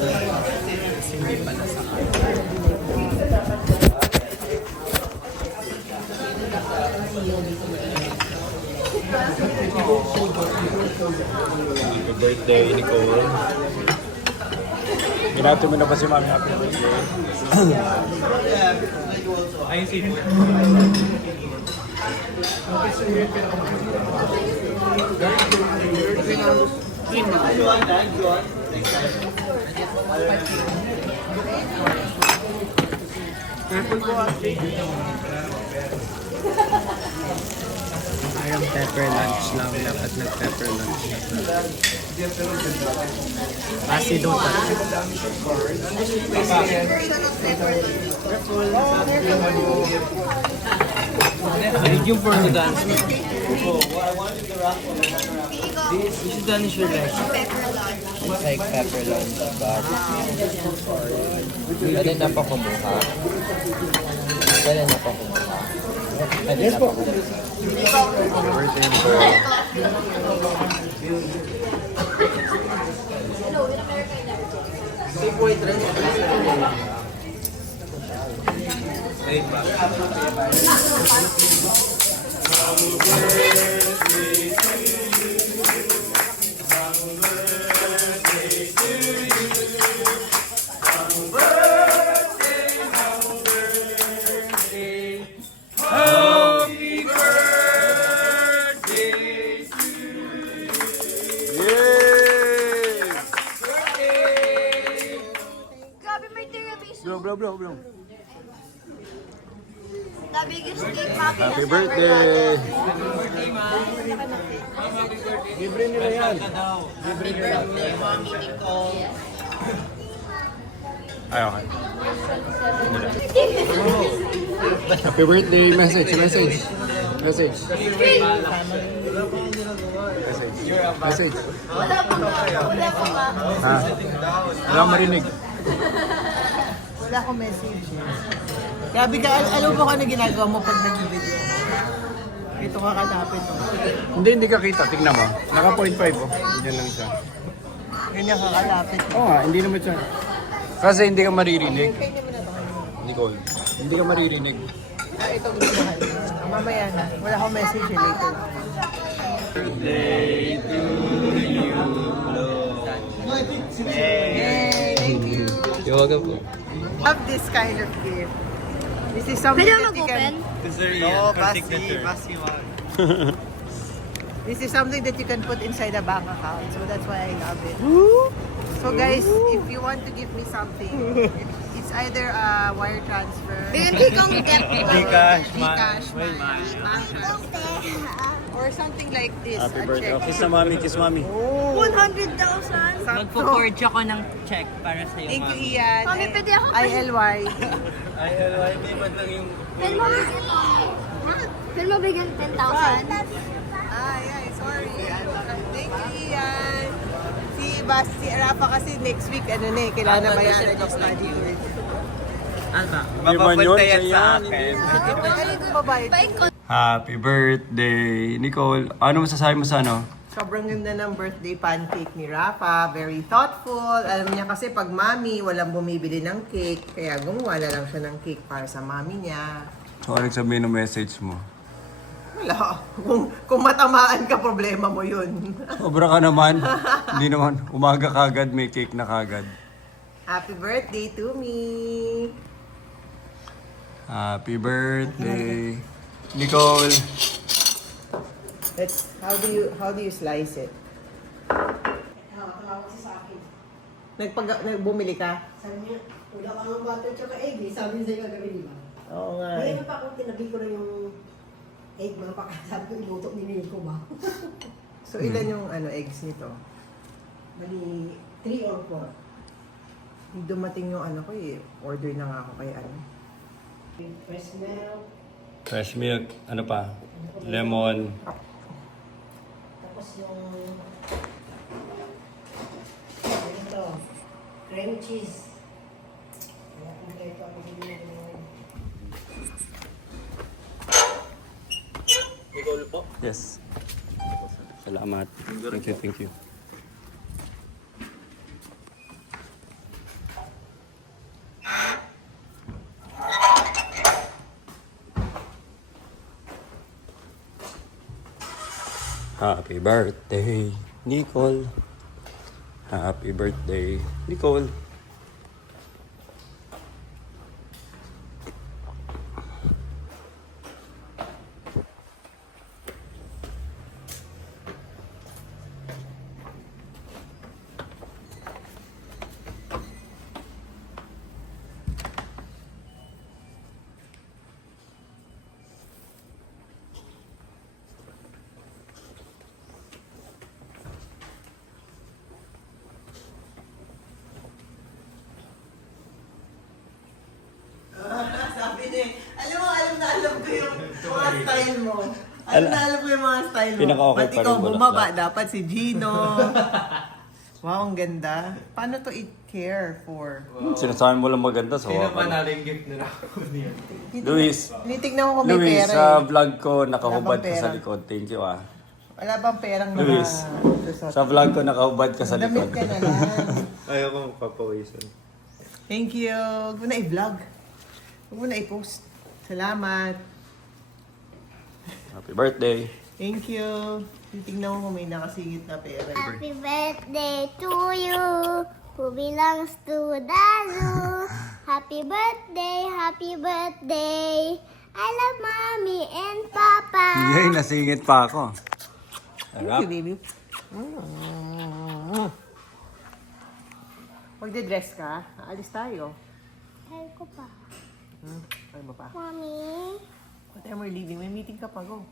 Hindi pala sa Happy birthday, Nicole. Ginati mo na ba si Mami happy birthday? Ayun si Parang pepper lunch lang. Dapat nag-pepper lunch na. Asido pa. Medium for the dance. This is Danish your lunch. It's like pepper lunch, but pwede na pa kumuha. Pwede na pa kumuha. Yes po. Blow. The biggest cake Papi Happy has birthday! Libre nila yan. Happy birthday, Mommy Nicole. Ay, okay. Happy birthday! Message. Wala pa ba? Ha? Wala akong marinig. Wala akong message. Gabi ka, alam mo kung ano ginagawa mo pag nag-video. Ito ka kalapit. Oh. Hindi ka kita. Tignan mo. Naka 0.5 oh. Ganyan lang siya. Ganyan ka kalapit. Oo nga, hindi naman siya. Kasi hindi ka maririnig. Kaya naman ito. Nicole, hindi ka maririnig. Ito gusto mahal. Mamaya na. Wala akong message later. Birthday to you, Yay! Thank you. You're welcome po. Have this kind of gift. This is something Pwede that you mag-open? can... Oo, basi one. This is something that you can put inside a bank account. So that's why I love it. So guys, if you want to give me something, it's either a wire transfer. Bigyan kang get Gcash, Gcash, Wait, or something like this. Happy a birthday. check. Kiss na mami, kiss mami. 100,000. Magpo-forge ako ng check para sa iyo, Thank you, ma'am. Ian. Mami, pwede ako ILY. Hindi man lang yung... Pwede mo bigyan. Pwede mo bigyan 10,000. Sorry. Thank you, Ian. Si Rafa kasi next week, kailangan na bayaran yung study tour. Ano ba? Di man yun, Mapapunta yan siya sa yan. akin. Ano yung babayad? Paikot. Happy birthday, Nicole. Ano masasabi mo sa ano? Sobrang ganda ng birthday pancake ni Rafa. Very thoughtful. Alam niya kasi pag mami, walang bumibili ng cake. Kaya gumawa na lang siya ng cake para sa mami niya. So, ano sabihin ng message mo? Wala. Kung matamaan ka, problema mo yun. Sobra ka naman. Hindi naman. Umaga kagad, may cake na kagad. Happy birthday to me. Happy birthday, Nicole. How do you slice it? Tumawag siya sa akin. Nagbumili ka? Sabi niya, wala ka ng butter tsaka egg. Sabi niya sa'yo gagawin, di ba? Oo nga. Ngayon pa ako, tinabi ko na yung egg, mga pakasabi ko, iluto ni ko ba? So, ilan yung eggs nito? Bali, 3 or 4. Dumating yung ko order na nga ako kay Fresh milk, Fresh milk. Ano pa? Lemon. tapos yung ito, cream cheese. Kaya kompleto ako din yung Nicole po. Yes. Salamat. Thank you. Happy birthday, Nicole. Happy birthday, Nicole. Sabi niya, alam na alam ko yung mga style mo. Alam ko yung mga style mo. Pinaka-okay Ba't pa ikaw rin bumaba? bulaklak. Dapat si Gino. Wow, ang ganda. Paano to i-care for? Sinasabi mo lang maganda, so Sino pa natin gift nila ako niya? Luis, Tinitignan ko kung may Luis, pera sa eh. vlog ko, nakahubad Wala ka bang sa pera? likod. Thank you ah. Wala bang perang Luis, sa vlog ko, nakahubad ka sa Damit likod. ka na lang. Ayaw ko magpapawisan. Thank you. Huwag mo na i-vlog. Huwag mo na i-post. Salamat. Happy birthday. Thank you. Titignan ko kung may nakasingit na pera. Happy birthday to you, who belongs to Dazu. Happy birthday, happy birthday. I love mommy and papa. Yay, nasingit pa ako. Thank you, baby. Magde-dress ka? Aalis tayo. Kaya ko pa. Ano ba pa? Mommy. What time we're leaving? May meeting ka pa, go.